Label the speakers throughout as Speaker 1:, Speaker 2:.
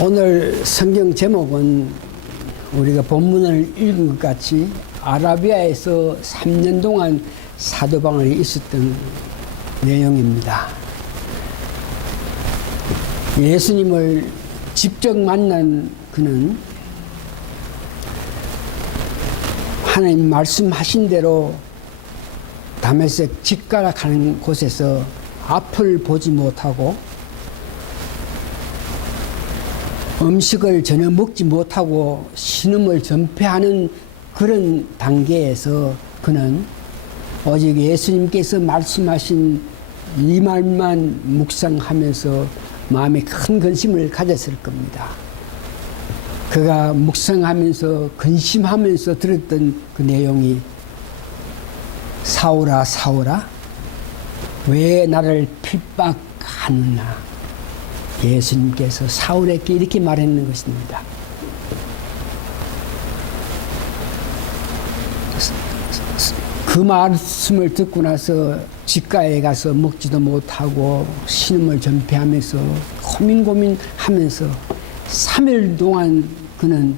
Speaker 1: 오늘 성경 제목은 우리가 본문을 읽은 것 같이 아라비아에서 3년 동안 사도방울이 있었던 내용입니다. 예수님을 직접 만난 그는 하나님 말씀하신 대로 다메섹 직가락하는 곳에서 앞을 보지 못하고 음식을 전혀 먹지 못하고 신음을 전폐하는 그런 단계에서 그는 오직 예수님께서 말씀하신 이 말만 묵상하면서 마음에 큰 근심을 가졌을 겁니다. 그가 묵상하면서 근심하면서 들었던 그 내용이 사오라 사오라 왜 나를 핍박하느냐 예수님께서 사울에게 이렇게 말했는 것입니다. 그 말씀을 듣고 나서 집가에 가서 먹지도 못하고 신음을 전폐하면서 고민 고민하면서 3일 동안 그는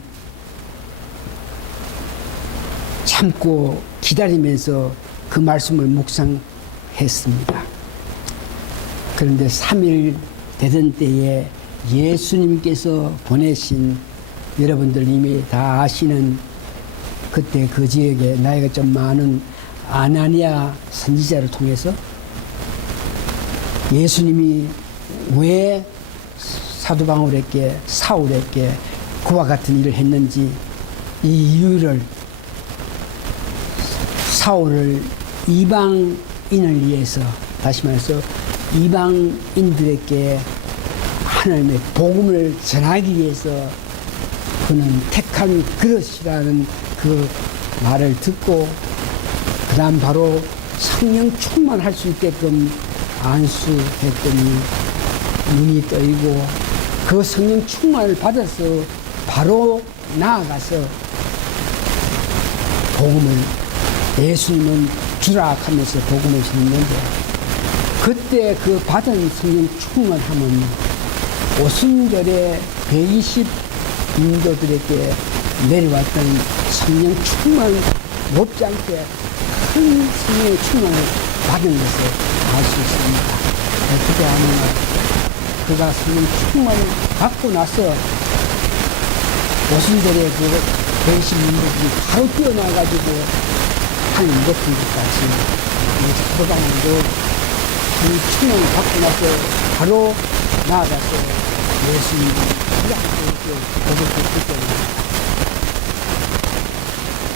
Speaker 1: 참고 기다리면서 그 말씀을 묵상했습니다. 그런데 3일 되던 때에 예수님께서 보내신 여러분들 이미 다 아시는 그때 그 지역에 나이가 좀 많은 아나니아 선지자를 통해서 예수님이 왜 사도 바울에게 사울에게 그와 같은 일을 했는지 이 이유를 사울을 이방인을 위해서 다시 말해서 이방인들에게 하나님의 복음을 전하기 위해서 그는 택한 그릇이라는 그 말을 듣고 그 다음 바로 성령 충만할 수 있게끔 안수했더니 눈이 떠이고 그 성령 충만을 받아서 바로 나아가서 복음을 예수님은 주라 하면서 복음을 전했는데 그때 그 받은 성령 충만함은 오순절에 120 인도들에게 내려왔던 성령 충만 못지않게 큰 성령의 충만을 받은 것을 알 수 있습니다. 어떻게 하느냐 그가 성령 충만을 받고 나서 오순절에 그 120 인도들이 바로 뛰어나가지고 하늘 높은 곳까지 사도방으로 그 충만을 받고 나서 바로 나아가서 예수님 고백했기 때문에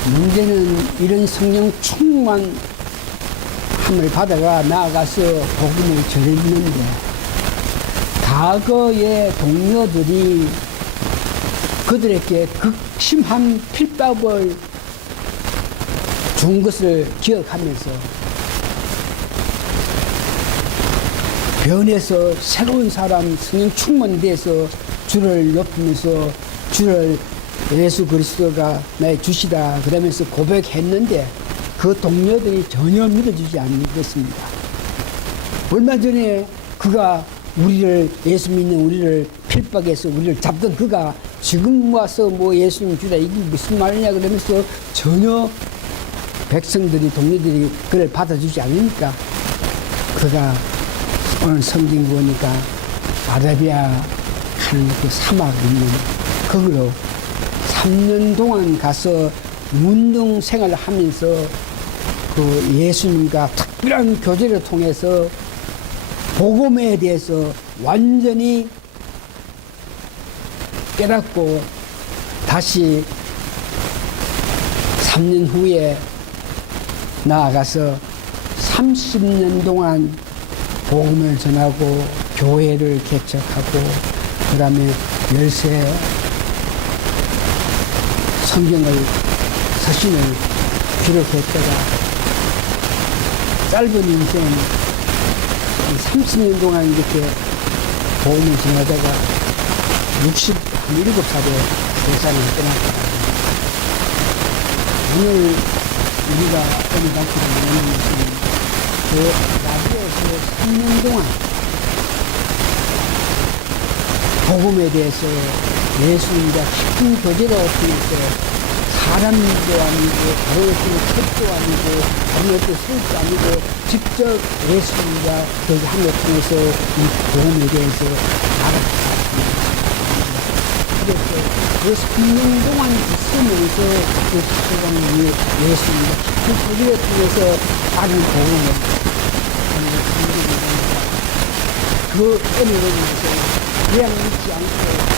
Speaker 1: 문제는 이런 성령 충만함을 받아가 나아가서 복음을 전했는데 과거의 동료들이 그들에게 극심한 필밥을 준 것을 기억하면서 변해서 새로운 사람 성령 충만돼서 주를 높이면서 주를 예수 그리스도가 나의 주시다 그러면서 고백했는데 그 동료들이 전혀 믿어주지 않겠습니다. 얼마 전에 그가 우리를 예수 믿는 우리를 필박해서 우리를 잡던 그가 지금 와서 뭐 예수님 주다 이게 무슨 말이냐 그러면서 전혀 백성들이 동료들이 그를 받아주지 않으니까 그가 오늘 성경 보니까 아라비아 하는 그 사막 있는 거기로 3년 동안 가서 문둥 생활을 하면서 그 예수님과 특별한 교제를 통해서 복음에 대해서 완전히 깨닫고 다시 3년 후에 나아가서 30년 동안 복음을 전하고 교회를 개척하고 그 다음에 열세 성경을 서신을 기록했다가 짧은 인생 30년 동안 이렇게 복음을 전하다가 67살에 세상을 떠났다. 오늘 우리가 오늘 밝히는 내용은 그 3년 동안 복음에 대해서 예수님과 깊은 교제를 통해서 사람도 아니고 다른 어떤 책도 아니고 다른 어떤 설도 아니고 직접 예수님과 교제함을 통해서 이 복음에 대해서 알아봤습니다. 그래서 그 3년 동안 있으면서 그 사도관이 예수님과 깊은 교제를 통해서 아는 복음을 하는 성경입니다. 그 은혜를 위해서 그냥 믿지 않고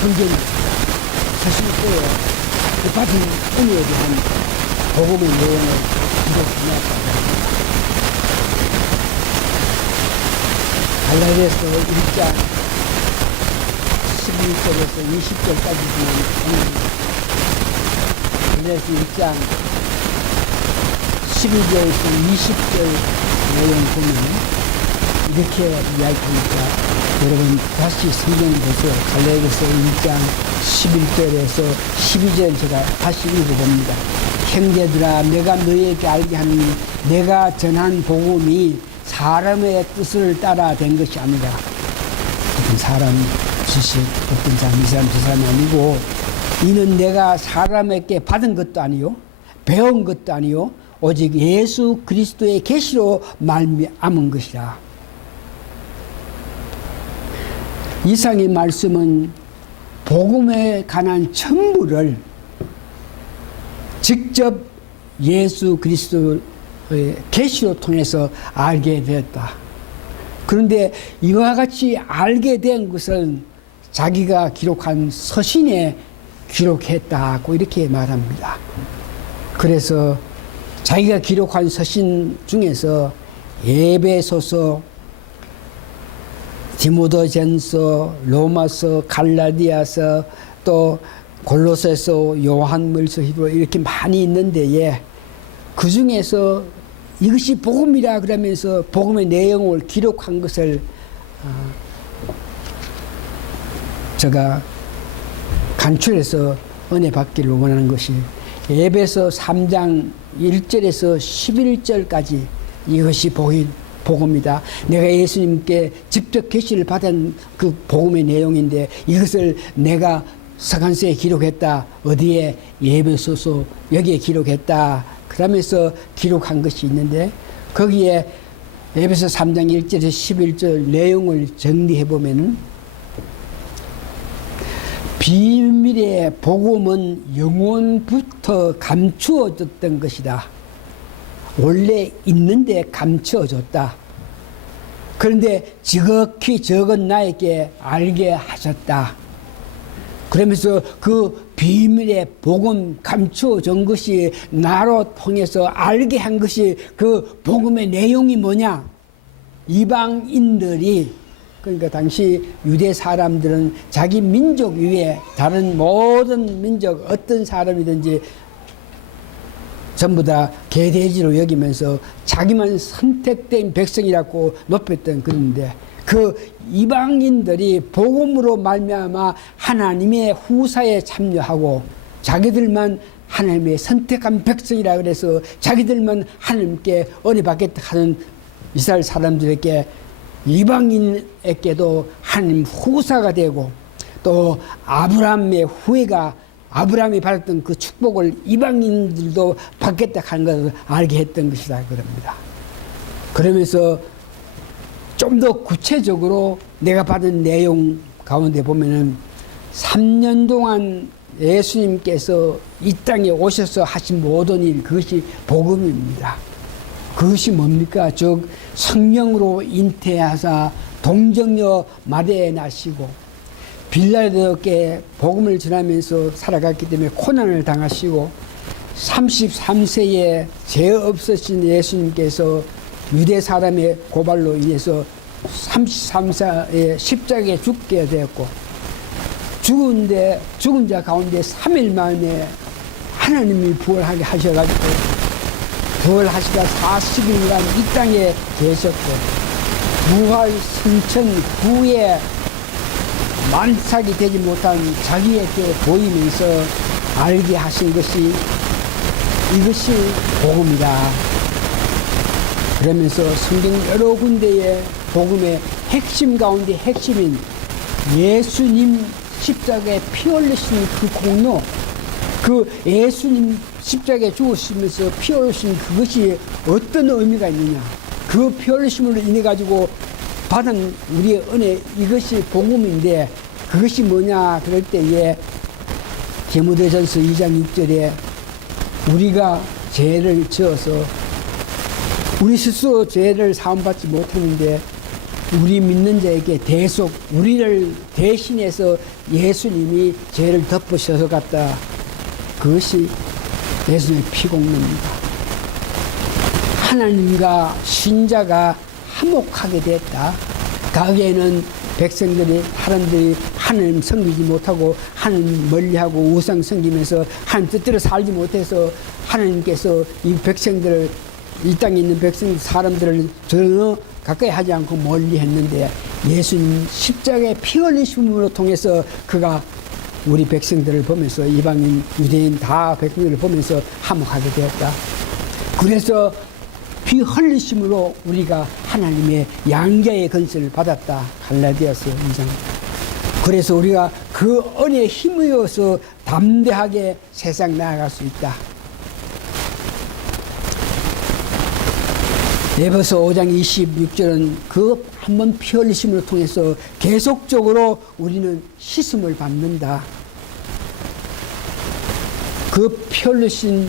Speaker 1: 성경 사실 때에 그 받은 은혜에 대한 복음의 내용을 기록해놨습니다. 갈라디아서 1장 11절에서 20절까지 보면 갈라디아서 1장 12절에서 20절 내용 보면 이렇게 이야기하니까 여러분 다시 성경 보세요. 갈라디아서 1장 11절에서 12절 제가 다시 읽어봅니다. 형제들아 내가 너희에게 알게 하니 내가 전한 복음이 사람의 뜻을 따라 된 것이 아니라 어떤 사람 지식 어떤 사람 이 사람 저 사람이 아니고 이는 내가 사람에게 받은 것도 아니요 배운 것도 아니요 오직 예수 그리스도의 계시로 말미암은 것이라 이상의 말씀은 복음에 관한 전부를 직접 예수 그리스도의 계시로 통해서 알게 되었다. 그런데 이와 같이 알게 된 것은 자기가 기록한 서신에 기록했다고 이렇게 말합니다. 그래서 자기가 기록한 서신 중에서 예배소서, 디모데전서, 로마서, 갈라디아서, 또 골로새서, 요한물서, 히브리 이렇게 많이 있는데 예. 그 중에서 이것이 복음이라 그러면서 복음의 내용을 기록한 것을 어, 제가 간추해서 은혜 받기를 원하는 것이 예배서 3장 1절에서 11절까지 이것이 복인 복음이다. 내가 예수님께 직접 계시를 받은 그 복음의 내용인데 이것을 내가 서간서에 기록했다. 어디에 예배소서 여기에 기록했다. 그러면서 기록한 것이 있는데 거기에 예배서 3장 1절에서 11절 내용을 정리해 보면은 비밀의 복음은 영원부터 감추어졌던 것이다. 원래 있는데 감추어졌다. 그런데 지극히 적은 나에게 알게 하셨다. 그러면서 그 비밀의 복음 감추어진 것이 나로 통해서 알게 한 것이 그 복음의 내용이 뭐냐? 이방인들이 그러니까 당시 유대 사람들은 자기 민족 위에 다른 모든 민족 어떤 사람이든지 전부 다 개돼지로 여기면서 자기만 선택된 백성이라고 높였던 그런데 그 이방인들이 복음으로 말미암아 하나님의 후사에 참여하고 자기들만 하나님의 선택한 백성이라 그래서 자기들만 하나님께 은혜 받겠다 하는 이스라엘 사람들에게 이방인에게도 하나님 후사가 되고 또 아브라함의 후예가 아브라함이 받았던 그 축복을 이방인들도 받겠다 하는 것을 알게 했던 것이다 그럽니다. 그러면서 좀 더 구체적으로 내가 받은 내용 가운데 보면은 3년 동안 예수님께서 이 땅에 오셔서 하신 모든 일 그것이 복음입니다. 그것이 뭡니까? 즉 성령으로 잉태하사 동정녀 마대에 나시고 빌라도께 복음을 전하면서 살아갔기 때문에 고난을 당하시고 33세에 죄 없으신 예수님께서 유대 사람의 고발로 인해서 33세에 십자가에 죽게 되었고 죽은데 죽은 자 가운데 3일 만에 하나님이 부활하게 하셔가지고 부활하시다 40일간 이 땅에 계셨고 부활 승천 후에 만삭이 되지 못한 자기에게 보이면서 알게 하신 것이 이것이 복음이다. 그러면서 성경 여러 군데에 복음의 핵심 가운데 핵심인 예수님 십자가에 피 흘리신 그 공로, 그 예수님 십자가에 죽으시면서 피 흘리신 그것이 어떤 의미가 있느냐. 그피 흘리심으로 인해 가지고 받은 우리의 은혜 이것이 복음인데 그것이 뭐냐 그럴 때에 디모데전서 2장 6절에 우리가 죄를 지어서 우리 스스로 죄를 사함받지 못하는데 우리 믿는 자에게 대속 우리를 대신해서 예수님이 죄를 덮으셔서 갔다. 그것이 예수님의 피공로입니다. 하나님과 신자가 화목하게 됐다. 가게에는 백성들이 사람들이 하나님 섬기지 못하고 하나님 멀리하고 우상 섬기면서 하나님 뜻대로 살지 못해서 하나님께서 이 백성들을 이 땅에 있는 백성 사람들을 전혀 가까이 하지 않고 멀리 했는데 예수님 십자가의 피 흘리심으로 통해서 그가 우리 백성들을 보면서 이방인 유대인 다 백성들을 보면서 화목하게 되었다. 그래서 피 흘리심으로 우리가 하나님의 양자의 건설을 받았다. 갈라디아서 2장. 그래서 우리가 그 은혜에 힘이어서 담대하게 세상 나아갈 수 있다. 에베소 5장 26절은 그 한 번 피 흘리심을 통해서 계속적으로 우리는 씻음을 받는다. 그 피 흘리신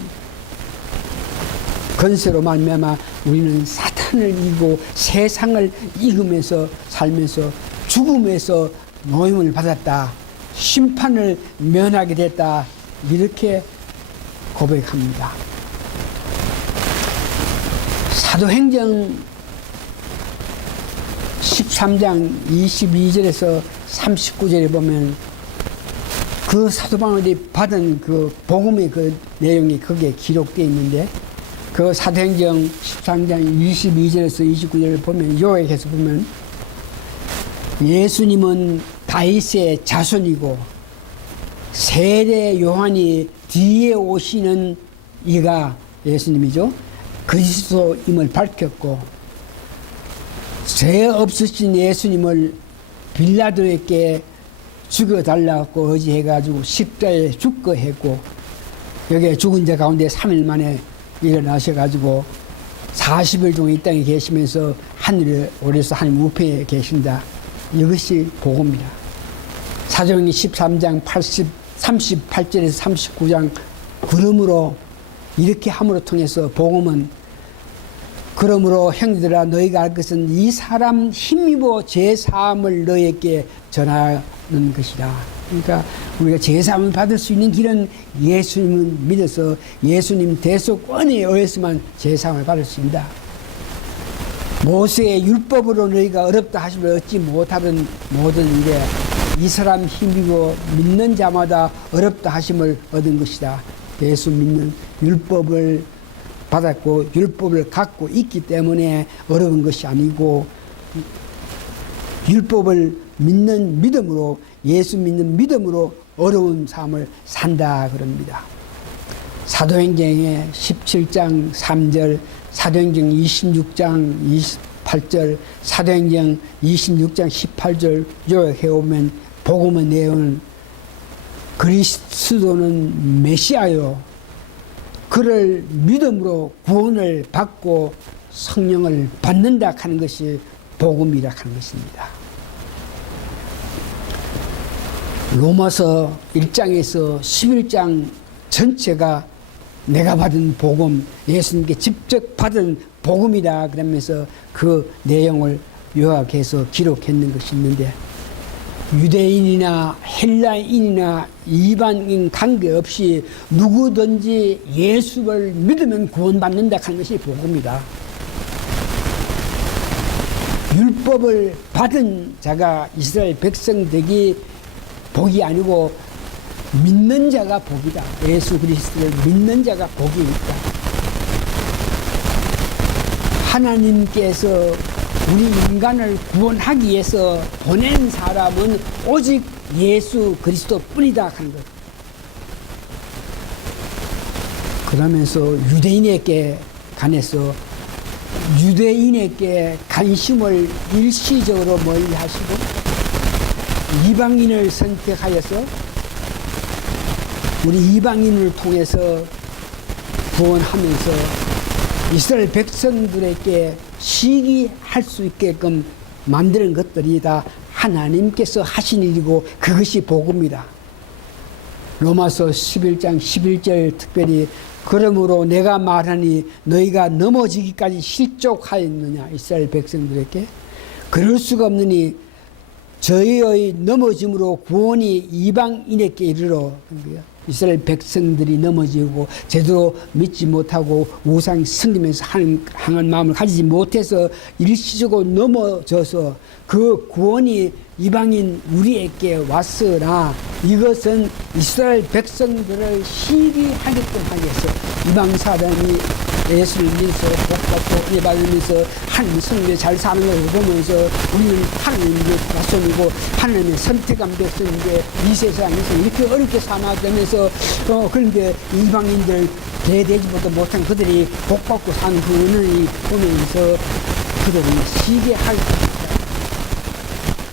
Speaker 1: 건세로 말미암아 우리는 사탄을 이기고 세상을 이기면서 살면서 죽음에서 노임을 받았다. 심판을 면하게 됐다. 이렇게 고백합니다. 사도행전 13장 22절에서 39절에 보면 그 사도 바울이 받은 그 복음의 그 내용이 거기에 기록되어 있는데 그 사도행전 13장 22절에서 29절을 보면 요약해서 보면 예수님은 다윗의 자손이고 세례 요한이 뒤에 오시는 이가 예수님이죠. 그리스도임을 밝혔고 죄 없으신 예수님을 빌라도에게 죽여달라고 의지해가지고 십자에 죽고 했고 여기에 죽은 자 가운데 3일 만에 일어나셔가지고 40일 동안 이 땅에 계시면서 하늘에 오래서 하나님 우편에 계신다. 이것이 복음이다. 사도행전 13장 80, 38절에서 39장 그러므로 이렇게 함으로 통해서 복음은 그러므로 형제들아 너희가 알 것은 이 사람 힘입어 제 사함을 너희에게 전하는 것이다. 그러니까 우리가 제 사함을 받을 수 있는 길은 예수님을 믿어서 예수님 대속 권에 의해서만 제 사함을 받을 수 있다. 모세의 율법으로 너희가 어렵다 하시면 얻지 못하던 모든 일에 이 사람 힘이고 믿는 자마다 어렵다 하심을 얻은 것이다. 예수 믿는 율법을 받았고 율법을 갖고 있기 때문에 어려운 것이 아니고 율법을 믿는 믿음으로 예수 믿는 믿음으로 어려운 삶을 산다 그럽니다. 사도행전의 17장 3절, 사도행전 26장 28절, 사도행전 26장 18절 요약해 오면 복음의 내용은 그리스도는 메시아요. 그를 믿음으로 구원을 받고 성령을 받는다 하는 것이 복음이라 하는 것입니다. 로마서 1장에서 11장 전체가 내가 받은 복음, 예수님께 직접 받은 복음이다 그러면서 그 내용을 요약해서 기록했는 것이 있는데 유대인이나 헬라인이나 이방인 관계없이 누구든지 예수를 믿으면 구원받는다 하는 것이 복음이다. 율법을 받은 자가 이스라엘 백성 되기 복이 아니고 믿는 자가 복이다. 예수 그리스도를 믿는 자가 복이 있다. 하나님께서 우리 인간을 구원하기 위해서 보낸 사람은 오직 예수 그리스도 뿐이다 하는 것. 그러면서 유대인에게 관해서 유대인에게 관심을 일시적으로 멀리 하시고 이방인을 선택하여서 우리 이방인을 통해서 구원하면서 이스라엘 백성들에게 시기할 수 있게끔 만드는 것들이 다 하나님께서 하신 일이고 그것이 복음이다. 로마서 11장 11절 특별히 그러므로 내가 말하니 너희가 넘어지기까지 실족하였느냐 이스라엘 백성들에게 그럴 수가 없느니 저희의 넘어짐으로 구원이 이방인에게 이르러 이스라엘 백성들이 넘어지고 제대로 믿지 못하고 우상 섬기면서 하는 항한 마음을 가지지 못해서 일시적으로 넘어져서 그 구원이 이방인 우리에게 왔으나 이것은 이스라엘 백성들을 시기하게끔 하기 위해서 이방 사람이 예수를 믿어서 복받고 은혜 받으면서 하나님 성경에 잘 사는 걸 보면서 우리는 하나님의 자손이고 하나님의 선택한 백성인데 이 세상에서 이렇게 어렵게 살아가면서 어 그런데 이방인들 대되지보다 못한 그들이 복받고 사는 그 은혜를 보면서 그들은 시기할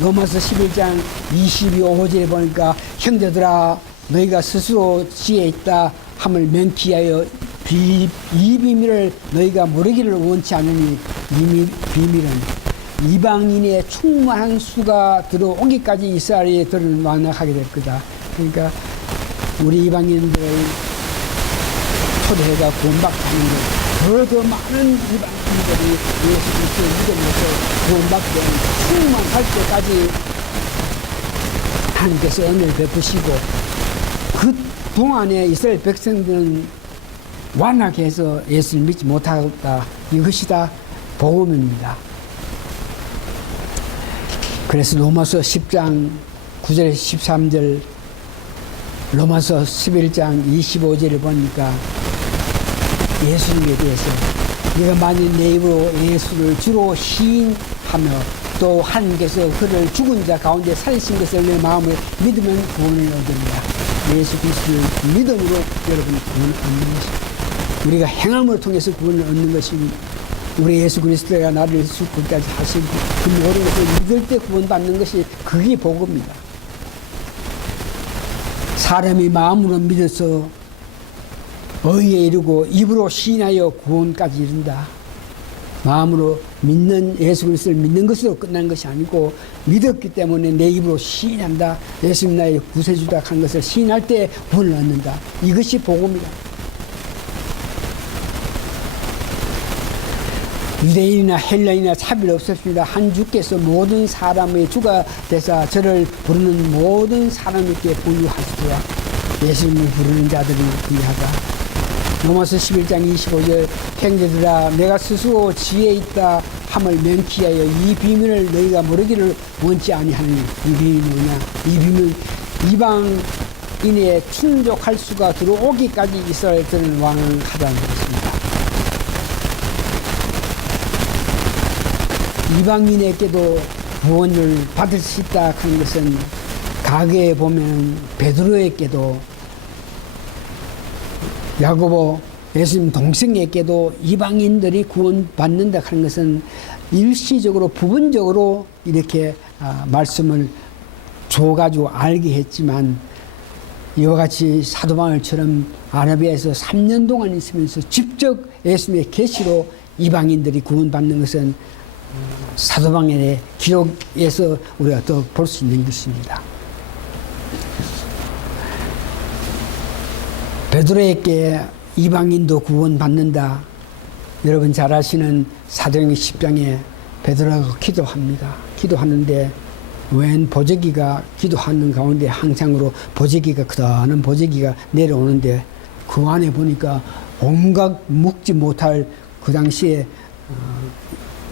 Speaker 1: 로마서 11장 22절에 보니까 형제들아 너희가 스스로 지혜 있다 함을 명키하여 비, 이 비밀을 너희가 모르기를 원치 않으니 이 비밀은 이방인의 충만한 수가 들어오기까지 이스라엘에 들을 완악하게 될 거다. 그러니까 우리 이방인들 초대해가 구원받는 것. 더더 많은 이방인들이 예수 그리스도를 믿으면서 구원받게 충만할 때까지 하나님께서 은혜를 베푸시고 그 동안에 이스라엘 백성들은 완악해 해서 예수를 믿지 못하다. 이것이 다 복음입니다. 그래서 로마서 10장 9절 13절 로마서 11장 25절을 보니까 예수님에 대해서 네가 만일 내 입으로 예수를 주로 시인하며 또 하나님께서 그를 죽은 자 가운데 살리신 것을 내 마음을 믿으면 구원을 얻으리라. 예수 그리스도를 믿음으로 여러분이 구원을 얻는 것입니다. 우리가 행함을 통해서 구원을 얻는 것이 우리 예수 그리스도가 나를 죽기까지 하신 그 모든 것을 믿을 때 구원받는 것이 그게 복음입니다. 사람이 마음으로 믿어서 의에 이르고 입으로 시인하여 구원까지 이른다. 마음으로 믿는 예수 그리스도를 믿는 것으로 끝난 것이 아니고 믿었기 때문에 내 입으로 시인한다. 예수님 나의 구세주다 한 것을 시인할 때 구원을 얻는다. 이것이 복음이다. 유대인이나 헬라인이나 차별 없었습니다. 한 주께서 모든 사람의 주가 되사 저를 부르는 모든 사람에게 부유하시더라. 예수님을 부르는 자들이 부유하다. 로마서 11장 25절 형제들아 내가 스스로 지혜 있다 함을 명키하여 이 비밀을 너희가 모르기를 원치 아니하니 이 비밀이 뭐냐 이 비밀 이방인의 충족할 수가 들어오기까지 이스라엘 들은 완하다는 것입니다. 이방인에게도 구원을 받을 수 있다 하는 것은 가게에 보면 베드로에게도 야고보 예수님 동생에게도 이방인들이 구원받는다 하는 것은 일시적으로 부분적으로 이렇게 아, 말씀을 줘가지고 알게 했지만 이와 같이 사도방울처럼 아라비아에서 3년 동안 있으면서 직접 예수님의 계시로 이방인들이 구원받는 것은 사도방의 기록에서 우리가 또 볼 수 있는 것입니다. 베드로에게 이방인도 구원받는다. 여러분 잘 아시는 사도행전 10장에 베드로가 기도합니다. 기도하는데 웬 보재기가 기도하는 가운데 항상으로 보재기가 크다는 보재기가 내려오는데 그 안에 보니까 온갖 먹지 못할 그 당시에 어,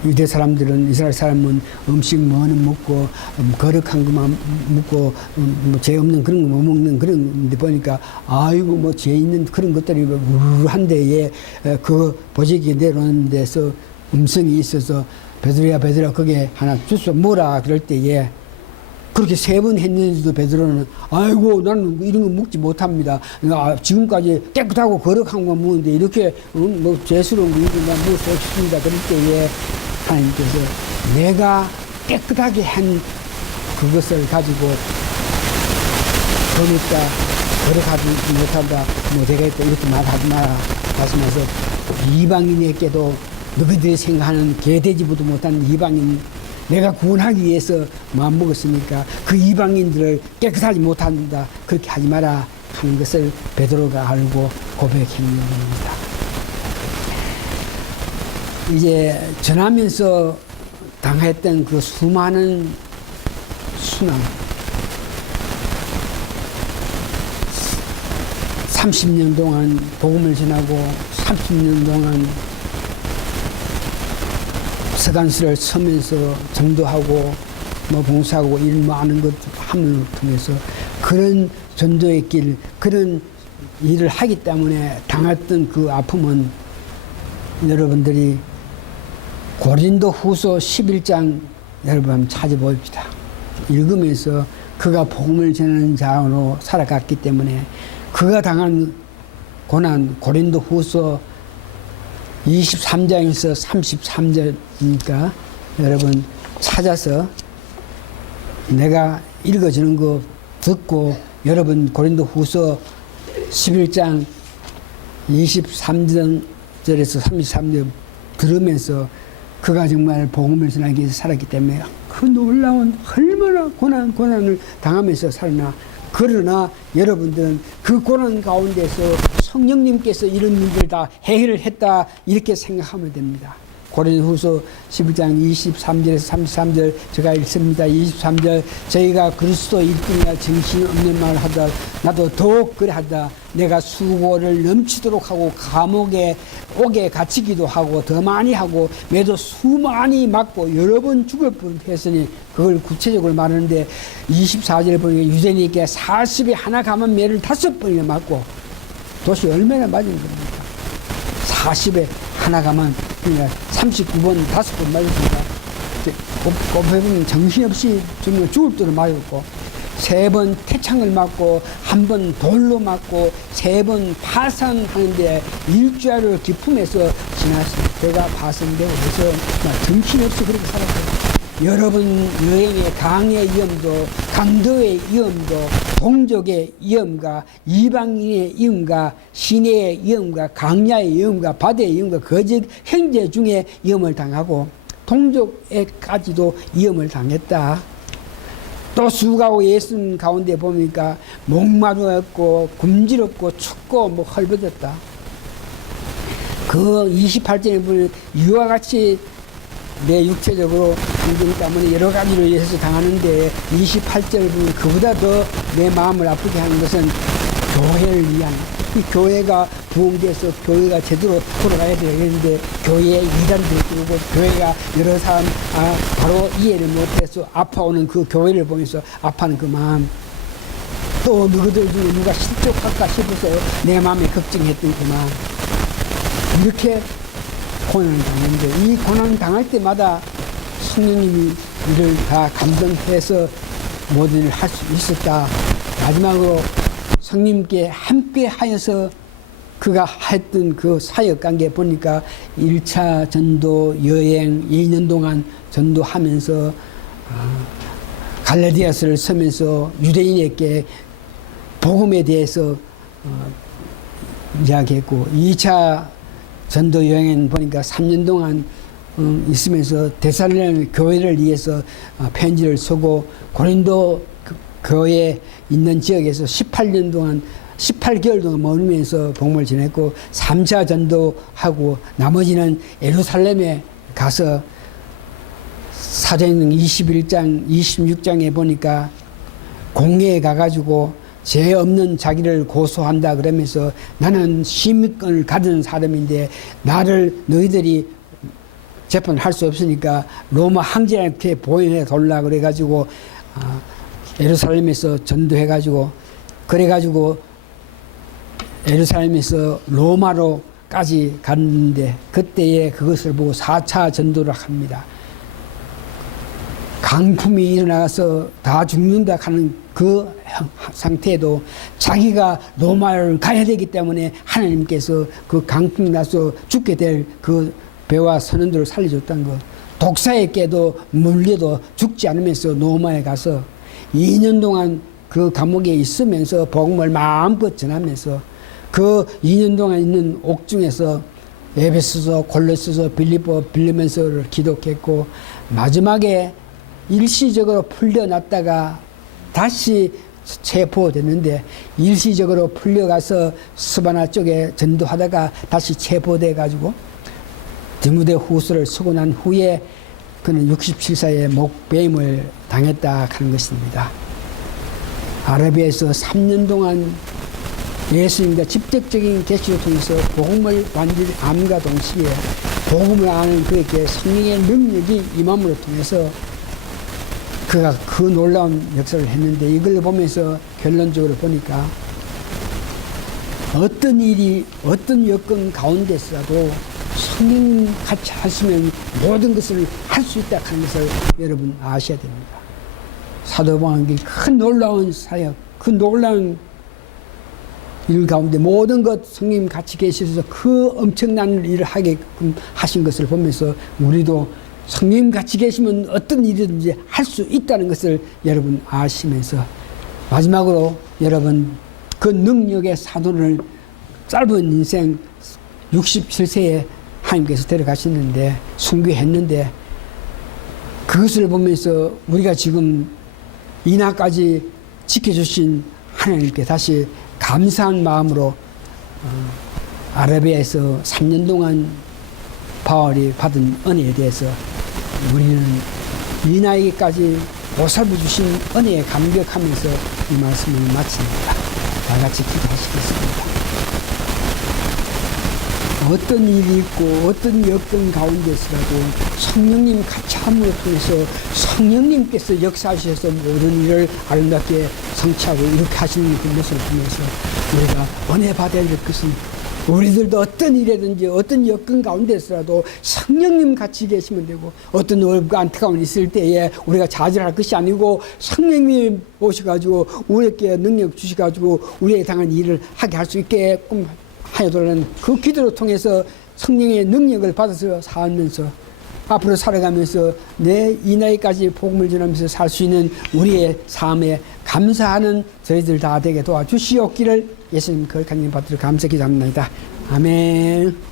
Speaker 1: 유대 사람들은 이스라엘 사람은 음식 뭐는 먹고 음, 거룩한 것만 먹고 음, 뭐죄 없는 그런 거 못 먹는 그런 데 보니까 아이고 뭐 죄 있는 그런 것들이 우르한데 예그 보재기 내려오는 데서 음성이 있어서 베드로야 베드로야 거기에 하나 주소 뭐라 그럴 때에 그렇게 세 번 했는데도 베드로는 아이고 나는 이런 거 먹지 못합니다. 아, 지금까지 깨끗하고 거룩한 거 먹는데 이렇게 음, 뭐 죄스러운 거 이런 거 먹을 수 없습니다. 그럴 때에 하나님께서 내가 깨끗하게 한 그것을 가지고 거룩다 거룩하지 못한다 뭐 되겠다 이렇게 말하지 마라 말씀해서 이방인에게도 너희들이 생각하는 개돼지보도 못한 이방인 내가 구원하기 위해서 마음먹었으니까 그 이방인들을 깨끗하지 못한다 그렇게 하지 마라 하는 것을 베드로가 알고 고백했는 겁니다. 이제 전하면서 당했던 그 수많은 순환 30년 동안 복음을 전하고 30년 동안 서간수를 서면서 전도하고 뭐 봉사하고 일 많은 것 함을 통해서 그런 전도의 길 그런 일을 하기 때문에 당했던 그 아픔은 여러분들이 고린도 후서 11장 여러분 한번 찾아봅시다. 읽으면서 그가 복음을 전하는 자로 살아갔기 때문에 그가 당한 고난 고린도 후서 23장에서 33절이니까 여러분 찾아서 내가 읽어주는 거 듣고 여러분 고린도 후서 11장 23절에서 33절 들으면서 그가 정말 복음을 전하기 위해서 살았기 때문에 그 놀라운 얼마나 고난 고난을 당하면서 살나 그러나 여러분들은 그 고난 가운데서 성령님께서 이런 일들 다 해결을 했다 이렇게 생각하면 됩니다. 고린후서 11장 23절에서 33절 제가 읽습니다. 23절 저희가 그리스도 일뿐이야 정신 없는 말 하다 나도 더욱 그래 하다 내가 수고를 넘치도록 하고 감옥에 옥에 갇히기도 하고 더 많이 하고 매도 수많이 맞고 여러 번 죽을 뻔했으니 그걸 구체적으로 말하는데 24절에 보니까 유대인에게 40에 하나 가면 매를 다섯 번이나 맞고 도시 얼마나 맞은 겁니까? 40에 하나 가면 그러니까 39번 다섯 번 맞았습니다. 곱해보면 정신없이 정말 죽을 대로 맞았고 세 번 태창을 맞고 한 번 돌로 맞고 세 번 파산하는데 일주일을 기품해서 지났습니다. 제가 파산되고 그래서 정신없이 그렇게 살았어요. 여러분 여행의 강의 위험도 강도의 위험도 동족의 위험과 이방인의 위험과 시내의 위험과 강야의 위험과 바다의 위험과 거짓 형제 중에 위험을 당하고 동족에까지도 위험을 당했다. 또 수가고 예수님 가운데 보니까 목마르었고 굶지럽고 춥고 뭐 헐벗었다. 그 28절에 보면 이와 같이 내 육체적으로 힘들기 때문에 여러 가지로 인해서 당하는데 28절 보면 그보다 더 내 마음을 아프게 하는 것은 교회를 위한 이 교회가 부흥돼서 교회가 제대로 돌아가야 되는데 교회에 이단들이 들고 교회가 여러 사람 아, 바로 이해를 못해서 아파오는 그 교회를 보면서 아파하는 그 마음. 또 너희들 중에 누가 실족할까 싶어서 내 마음에 걱정했던 그 마음. 이렇게 고난을 당했는데 이 고난을 당할 때마다 성령님이 이를 다 감동해서 모든 일을 할 수 있었다. 마지막으로 성님께 함께 하여서 그가 했던 그 사역 관계 보니까 1차 전도 여행 2년 동안 전도하면서 아, 갈라디아스를 서면서 유대인에게 복음에 대해서 어, 이야기했고 2차 전도 여행은 보니까 3년 동안 음, 있으면서 대살로니가 교회를 위해서 어, 편지를 쓰고 고린도 그 교회 있는 지역에서 18년 동안 18개월 동안 머물면서 복음을 지냈고 3차 전도하고 나머지는 예루살렘에 가서 사도행전 21장 26장에 보니까 공회에 가가지고 죄 없는 자기를 고소한다 그러면서 나는 시민권을 가진 사람인데 나를 너희들이 재판할 수 없으니까 로마 황제한테 보인해 돌라 그래가지고 아, 예루살렘에서 전도해가지고 그래가지고 예루살렘에서 로마로까지 갔는데 그때에 그것을 보고 4차 전도를 합니다. 강품이 일어나서 다 죽는다 하는 그 상태에도 자기가 로마를 가야 되기 때문에 하나님께서 그 강풍이 나서 죽게 될 그 배와 선원들을 살려줬다는 거. 독사에게도 물려도 죽지 않으면서 로마에 가서 2년 동안 그 감옥에 있으면서 복음을 마음껏 전하면서 그 2년 동안 있는 옥중에서 에베소서, 골로새서, 빌립보, 빌리면서를 기독했고 마지막에 일시적으로 풀려났다가 다시 체포됐는데 일시적으로 풀려가서 스바나 쪽에 전도하다가 다시 체포돼 가지고 디무데 후서를 쓰고 난 후에 그는 67세에 목배임을 당했다 하는 것입니다. 아라비아에서 3년 동안 예수님과 직접적인 계시를 통해서 복음을 완전히 암과 동시에 복음을 아는 그에게 성령의 능력이 임함으로 통해서 그가 그 놀라운 역사를 했는데 이걸 보면서 결론적으로 보니까 어떤 일이 어떤 여건 가운데서라도 성령 같이 하시면 모든 것을 할 수 있다 하는 것을 여러분 아셔야 됩니다. 사도 바울이 큰 놀라운 사역, 그 놀라운 일 가운데 모든 것 성님 같이 계셔서 그 엄청난 일을 하게끔 하신 것을 보면서 우리도 성님 같이 계시면 어떤 일이든지 할 수 있다는 것을 여러분 아시면서 마지막으로 여러분 그 능력의 사도를 짧은 인생 67세에 하나님께서 데려가셨는데 순교했는데 그것을 보면서 우리가 지금 이날까지 지켜주신 하나님께 다시 감사한 마음으로 어, 아라비아에서 3년 동안 바울이 받은 은혜에 대해서 우리는 이 나이까지 보살펴 주신 은혜에 감격하면서 이 말씀을 마칩니다. 다 같이 기도하시겠습니다. 어떤 일이 있고 어떤 여건 가운데서라도 성령님 같이 함으로 통해서 성령님께서 역사하셔서 모든 일을 아름답게 성취하고 이렇게 하시는 그 모습을 보면서 우리가 은혜 받아야 될 것은 우리들도 어떤 일이든지 어떤 여건 가운데서라도 성령님 같이 계시면 되고 어떤 어렵고 안타까운 있을 때에 우리가 좌절할 것이 아니고 성령님이 오셔가지고 우리에게 능력 주셔가지고 우리에 당한 일을 하게 할 수 있게끔 하여도는 그 기도를 통해서 성령의 능력을 받아서 살면서 앞으로 살아가면서 내 이 나이까지 복음을 전하면서 살 수 있는 우리의 삶에 감사하는 저희들 다 되게 도와주시옵기를 예수님 거룩한 님 받들어 감사히 기도합니다. 아멘.